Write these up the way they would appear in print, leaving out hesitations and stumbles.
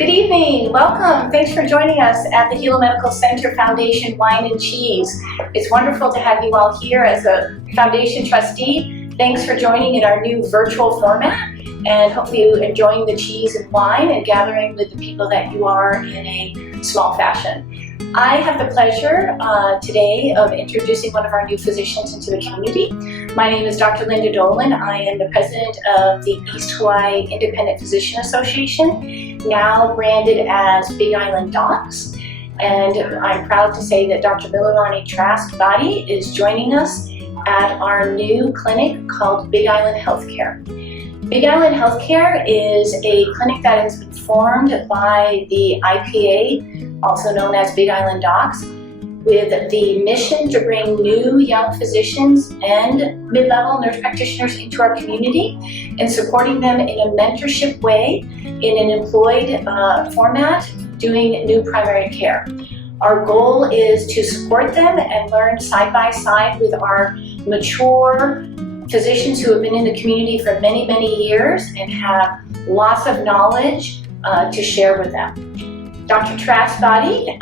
Good evening, welcome. Thanks for joining us at the Hilo Medical Center Foundation Wine and Cheese. It's wonderful to have you all here as a foundation trustee. Thanks for joining in our new virtual format, and hopefully you're enjoying the cheese and wine and gathering with the people that you are in a small fashion. I have the pleasure today of introducing one of our new physicians into the community. My name is Dr. Linda Dolan. I am the president of the East Hawaii Independent Physician Association, now branded as Big Island Docs. And I'm proud to say that Dr. Mililani Trask Body is joining us at our new clinic called Big Island Healthcare. Big Island Healthcare is a clinic that has been formed by the IPA, also known as Big Island Docs, with the mission to bring new young physicians and mid-level nurse practitioners into our community and supporting them in a mentorship way in an employed format doing new primary care. Our goal is to support them and learn side by side with our mature physicians who have been in the community for many, many years and have lots of knowledge to share with them. Dr. Trask Body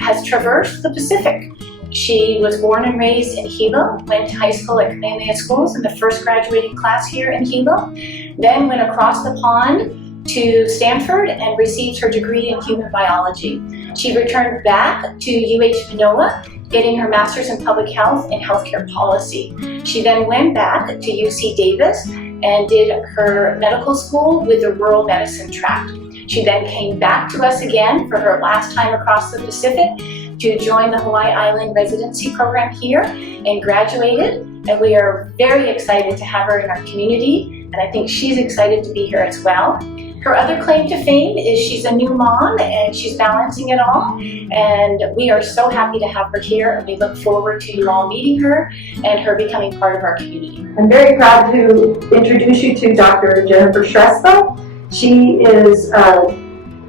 has traversed the Pacific. She was born and raised in Hilo, went to high school at Kamehameha Schools in the first graduating class here in Hilo, then went across the pond to Stanford and received her degree in human biology. She returned back to UH Manoa, getting her master's in public health and healthcare policy. She then went back to UC Davis and did her medical school with the rural medicine track. She then came back to us again for her last time across the Pacific to join the Hawaii Island residency program here and graduated. And we are very excited to have her in our community. And I think she's excited to be here as well. Her other claim to fame is she's a new mom and she's balancing it all. And we are so happy to have her here, and we look forward to you all meeting her and her becoming part of our community. I'm very proud to introduce you to Dr. Jennifer Shrestha. She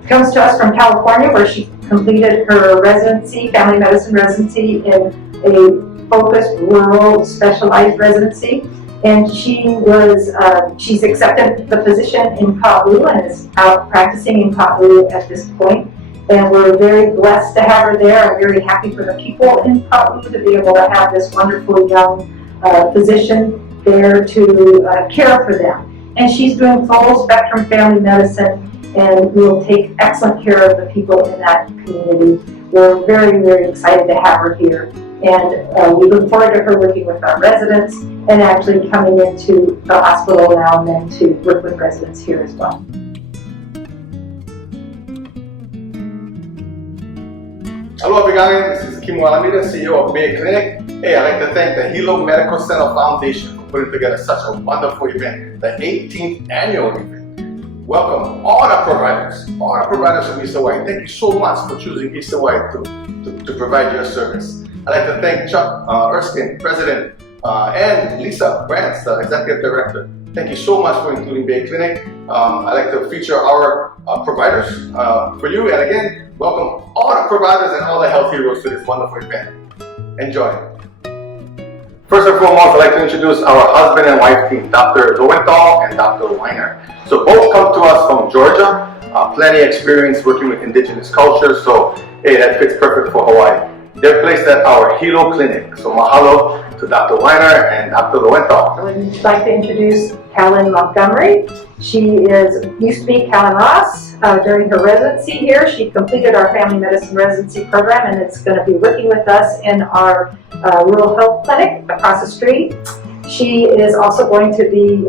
comes to us from California, where she completed her residency, family medicine residency, in a focused rural specialized residency. And she's accepted the position in Ka'u and is out practicing in Ka'u at this point. And we're very blessed to have her there. I'm very happy for the people in Ka'u to be able to have this wonderful young physician there to care for them. And she's doing full spectrum family medicine and will take excellent care of the people in that community. We're very, very excited to have her here. And we look forward to her working with our residents and actually coming into the hospital now and then to work with residents here as well. Hello, Big Island. This is Kim Alameda, CEO of Bay Clinic. Hey, I'd like to thank the Hilo Medical Center Foundation for putting together such a wonderful event, the 18th annual event. Welcome all the providers from East Hawaii. Thank you so much for choosing East Hawaii to provide your service. I'd like to thank Chuck Erskine, President, and Lisa Brantz, the Executive Director. Thank you so much for including Bay Clinic. I'd like to feature our providers for you. And again, welcome all the providers and all the health heroes to this wonderful event. Enjoy. First and foremost, I'd like to introduce our husband and wife team, Dr. Lowenthal and Dr. Weiner. So both come to us from Georgia, plenty of experience working with indigenous cultures, so hey, that fits perfect for Hawaii. They're placed at our Hilo Clinic, so mahalo to Dr. Weiner and Dr. Lowenthal. I would like to introduce Callan Montgomery. She used to be Callan Ross during her residency here. She completed our family medicine residency program and is going to be working with us in our rural health clinic across the street. She is also going to be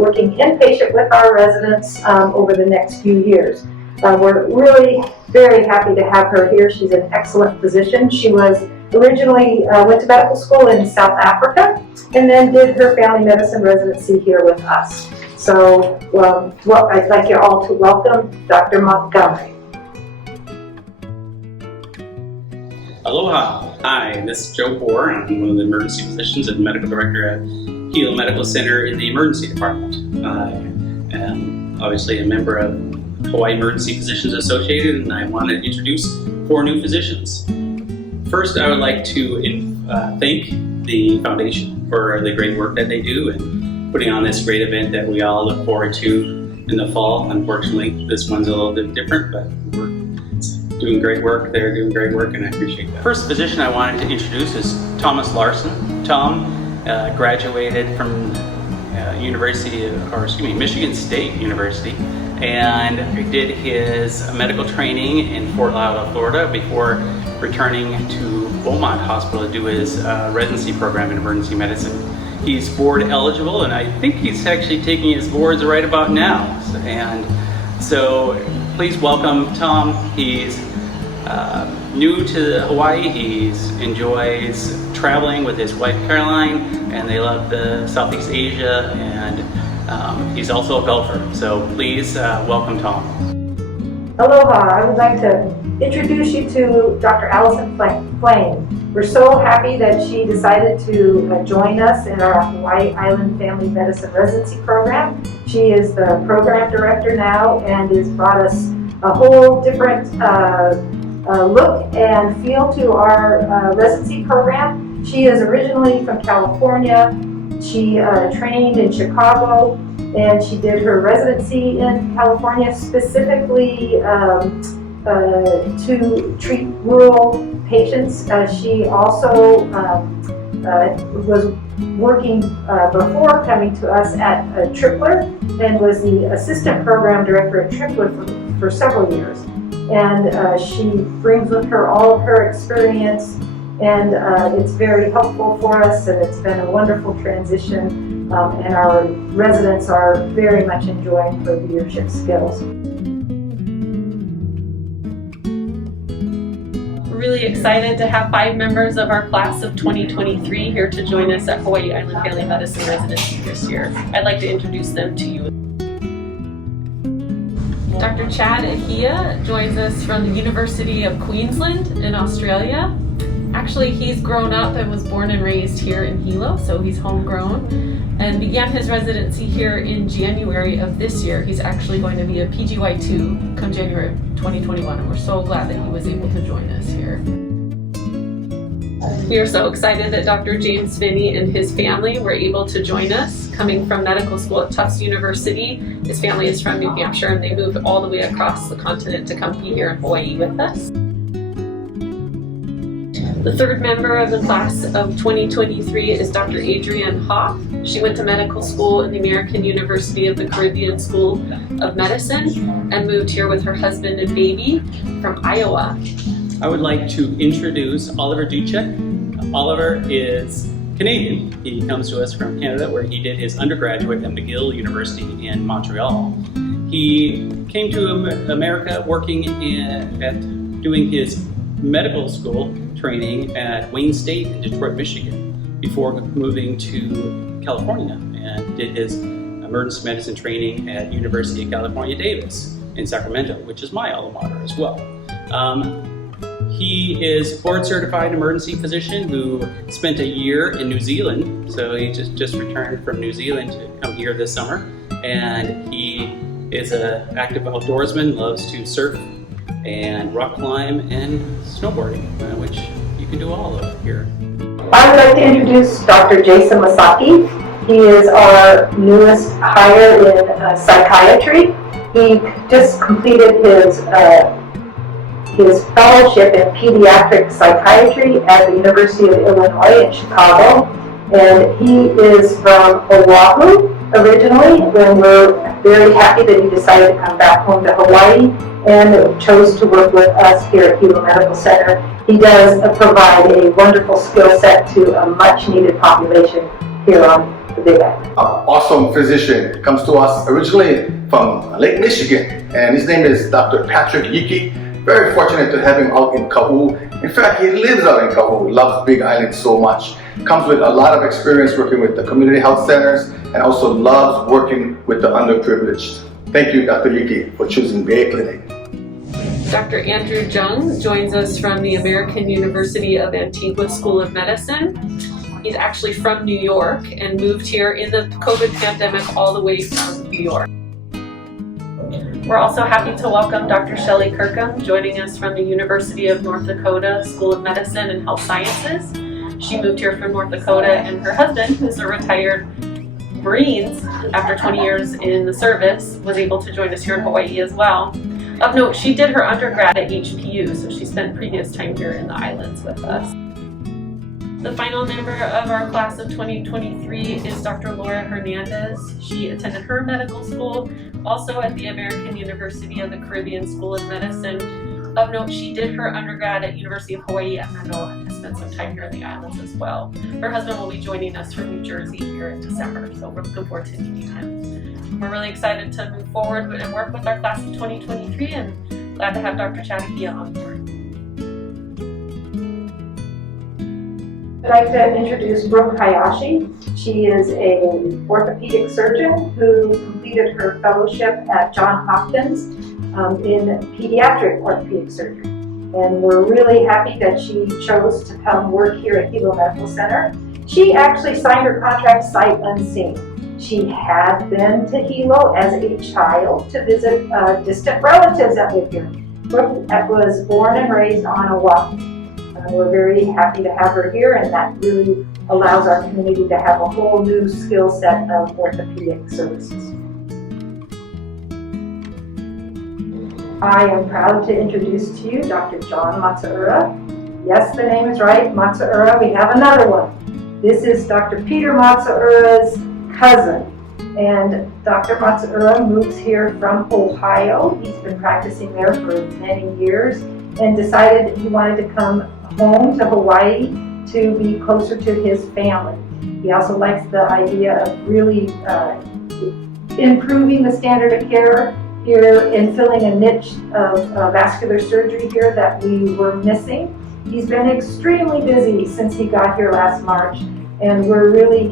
working inpatient with our residents over the next few years. We're really very happy to have her here. She's an excellent physician. She was originally went to medical school in South Africa and then did her family medicine residency here with us. So I'd like you all to welcome Dr. Montgomery. Aloha. Hi, this is Joe Bohr. I'm one of the emergency physicians and medical director at Hilo Medical Center in the emergency department. I am obviously a member of Hawaii Emergency Physicians Associated, and I want to introduce 4 new physicians. First, I would like to thank the foundation for the great work that they do and putting on this great event that we all look forward to in the fall. Unfortunately, this one's a little bit different, but we're doing great work. They're doing great work, and I appreciate that. First physician I wanted to introduce is Thomas Larson. Tom graduated from Michigan State University, and he did his medical training in Fort Lauderdale, Florida, before returning to Beaumont Hospital to do his residency program in emergency medicine. He's board eligible, and I think he's actually taking his boards right about now. And so please welcome Tom. He's new to Hawaii. He enjoys traveling with his wife Caroline, and they love the Southeast Asia, and he's also a golfer. So please welcome Tom. Aloha, I would like to introduce you to Dr. Allison Flame. We're so happy that she decided to join us in our Hawaii Island Family Medicine Residency Program. She is the program director now and has brought us a whole different look and feel to our residency program. She is originally from California. She trained in Chicago, and she did her residency in California specifically to treat rural patients. She also was working before coming to us at Tripler, and was the assistant program director at Tripler for several years. And she brings with her all of her experience, and it's very helpful for us, and it's been a wonderful transition, and our residents are very much enjoying her leadership skills. Really excited to have 5 members of our class of 2023 here to join us at Hawaii Island Family Medicine Residency this year. I'd like to introduce them to you. Dr. Chad Ahia joins us from the University of Queensland in Australia. Actually, he's grown up and was born and raised here in Hilo, so he's homegrown, and began his residency here in January of this year. He's actually going to be a PGY2 come January 2021, and we're so glad that he was able to join us here. We are so excited that Dr. James Finney and his family were able to join us, coming from medical school at Tufts University. His family is from New Hampshire, and they moved all the way across the continent to come be here in Hawaii with us. The third member of the class of 2023 is Dr. Adrienne Hoff. She went to medical school in the American University of the Caribbean School of Medicine and moved here with her husband and baby from Iowa. I would like to introduce Oliver Duchek. Oliver is Canadian. He comes to us from Canada, where he did his undergraduate at McGill University in Montreal. He came to America working at doing his medical school training at Wayne State in Detroit, Michigan, before moving to California, and did his emergency medicine training at University of California, Davis in Sacramento, which is my alma mater as well. He is board certified emergency physician who spent a year in New Zealand. So he just returned from New Zealand to come here this summer. And he is an active outdoorsman, loves to surf and rock climb and snowboarding, which you can do all of here. I would like to introduce Dr. Jason Masaki. He is our newest hire in psychiatry. He just completed his fellowship in pediatric psychiatry at the University of Illinois in Chicago, and he is from Oahu originally, and we're very happy that he decided to come back home to Hawaii and chose to work with us here at Hilo Medical Center. He does provide a wonderful skill set to a much needed population here on the Big Island. An awesome physician comes to us originally from Lake Michigan, and his name is Dr. Patrick Yiki. Very fortunate to have him out in Kau. In fact, he lives out in Kau, loves Big Island so much. Comes with a lot of experience working with the community health centers, and also loves working with the underprivileged. Thank you, Dr. Yiki, for choosing Bay Clinic. Dr. Andrew Jung joins us from the American University of Antigua School of Medicine. He's actually from New York and moved here in the COVID pandemic all the way from New York. We're also happy to welcome Dr. Shelley Kirkham, joining us from the University of North Dakota School of Medicine and Health Sciences. She moved here from North Dakota, and her husband, who's a retired Marines after 20 years in the service, was able to join us here in Hawaii as well. Of note, she did her undergrad at HPU, so she spent previous time here in the islands with us. The final member of our class of 2023 is Dr. Laura Hernandez. She attended her medical school, also at the American University of the Caribbean School of Medicine. Of note, she did her undergrad at University of Hawaii at Manoa and has spent some time here in the islands as well. Her husband will be joining us from New Jersey here in December, so we're looking forward to meeting him. We're really excited to move forward and work with our class of 2023 and glad to have Dr. Chatahia on board. I'd like to introduce Brooke Hayashi. She is an orthopedic surgeon who completed her fellowship at Johns Hopkins in pediatric orthopedic surgery. And we're really happy that she chose to come work here at Hilo Medical Center. She actually signed her contract sight unseen. She had been to Hilo as a child to visit distant relatives that live here. Brooke was born and raised on Oahu. We're very happy to have her here, and that really allows our community to have a whole new skill set of orthopedic services. I am proud to introduce to you Dr. John Matsuura. Yes, the name is right, Matsuura. We have another one. This is Dr. Peter Matsuura's cousin. And Dr. Matsuura moves here from Ohio. He's been practicing there for many years and decided he wanted to come home to Hawaii to be closer to his family. He also likes the idea of really improving the standard of care here and filling a niche of vascular surgery here that we were missing. He's been extremely busy since he got here last March, and we're really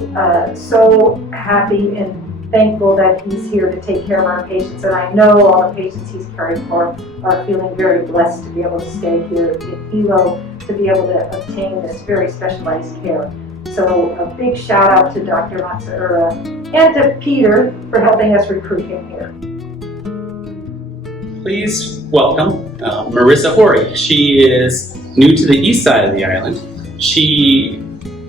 so happy and thankful that he's here to take care of our patients. And I know all the patients he's caring for are feeling very blessed to be able to stay here in Hilo to be able to obtain this very specialized care. So a big shout out to Dr. Matsuura and to Peter for helping us recruit him here. Please welcome Marissa Hori. She is new to the east side of the island. She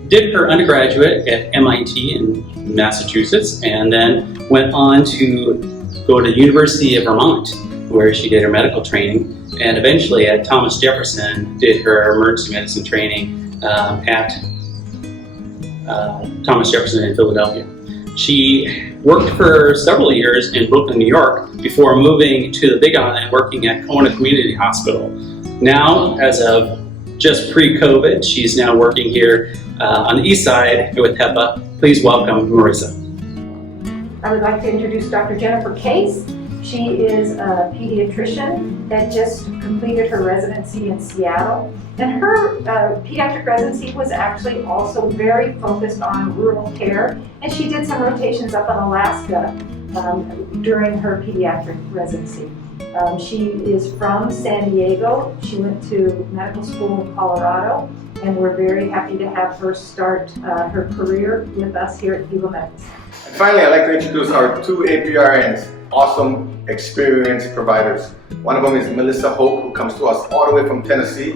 did her undergraduate at MIT in Massachusetts and then went on to go to the University of Vermont, where she did her medical training, and eventually at Thomas Jefferson did her emergency medicine training at Thomas Jefferson in Philadelphia. She worked for several years in Brooklyn, New York, before moving to the Big Island and working at Kona Community Hospital. Now, as of just pre-COVID, she's now working here on the east side with HEPA. Please welcome Marissa. I would like to introduce Dr. Jennifer Case. She is a pediatrician that just completed her residency in Seattle. And her pediatric residency was actually also very focused on rural care. And she did some rotations up in Alaska during her pediatric residency. She is from San Diego. She went to medical school in Colorado. And we're very happy to have her start her career with us here at Hilo Medical Center. And finally, I'd like to introduce our two APRNs, awesome experienced providers. One of them is Melissa Hope, who comes to us all the way from Tennessee.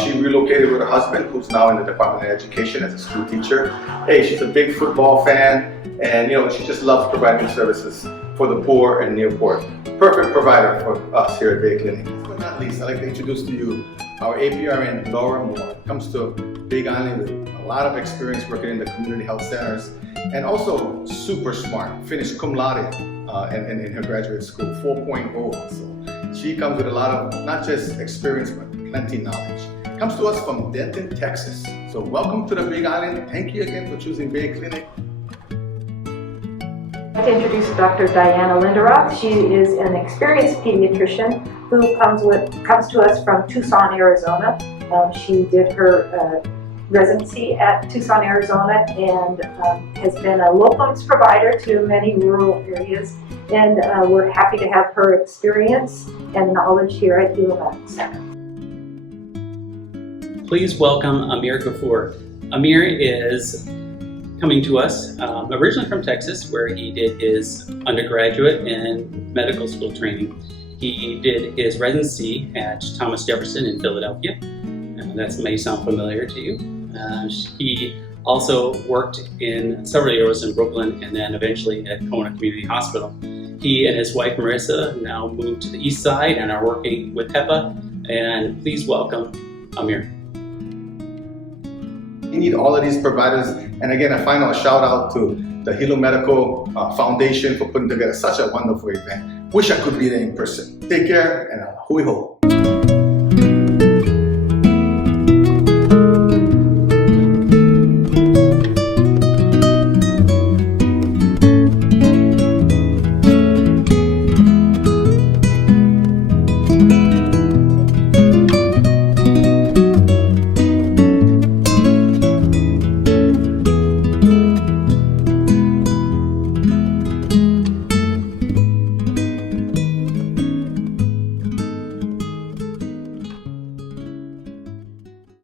She relocated with her husband, who's now in the Department of Education as a school teacher. Hey, she's a big football fan, and she just loves providing services for the poor and near poor. Perfect provider for us here at Bay Clinic. Last but not least, I'd like to introduce to you our APRN, Laura Moore. Comes to Big Island with a lot of experience working in the community health centers, and also super smart, finished cum laude in her graduate school, 4.0. So she comes with a lot of not just experience, but plenty knowledge. Comes to us from Denton, Texas. So welcome to the Big Island. Thank you again for choosing Bay Clinic. I'd like to introduce Dr. Diana Linderoth. She is an experienced pediatrician who comes to us from Tucson, Arizona. She did her residency at Tucson, Arizona, and has been a locums provider to many rural areas. And we're happy to have her experience and knowledge here at Hilo Medical Center. Please welcome Amir Ghafoor. Amir is coming to us originally from Texas, where he did his undergraduate and medical school training. He did his residency at Thomas Jefferson in Philadelphia. That may sound familiar to you. He Also worked in several years in Brooklyn and then eventually at Kona Community Hospital. He and his wife Marissa now moved to the east side and are working with HEPA. And please welcome Amir. We need all of these providers. And again, a final shout out to the Hilo Medical Foundation for putting together such a wonderful event. Wish I could be there in person. Take care and hui ho.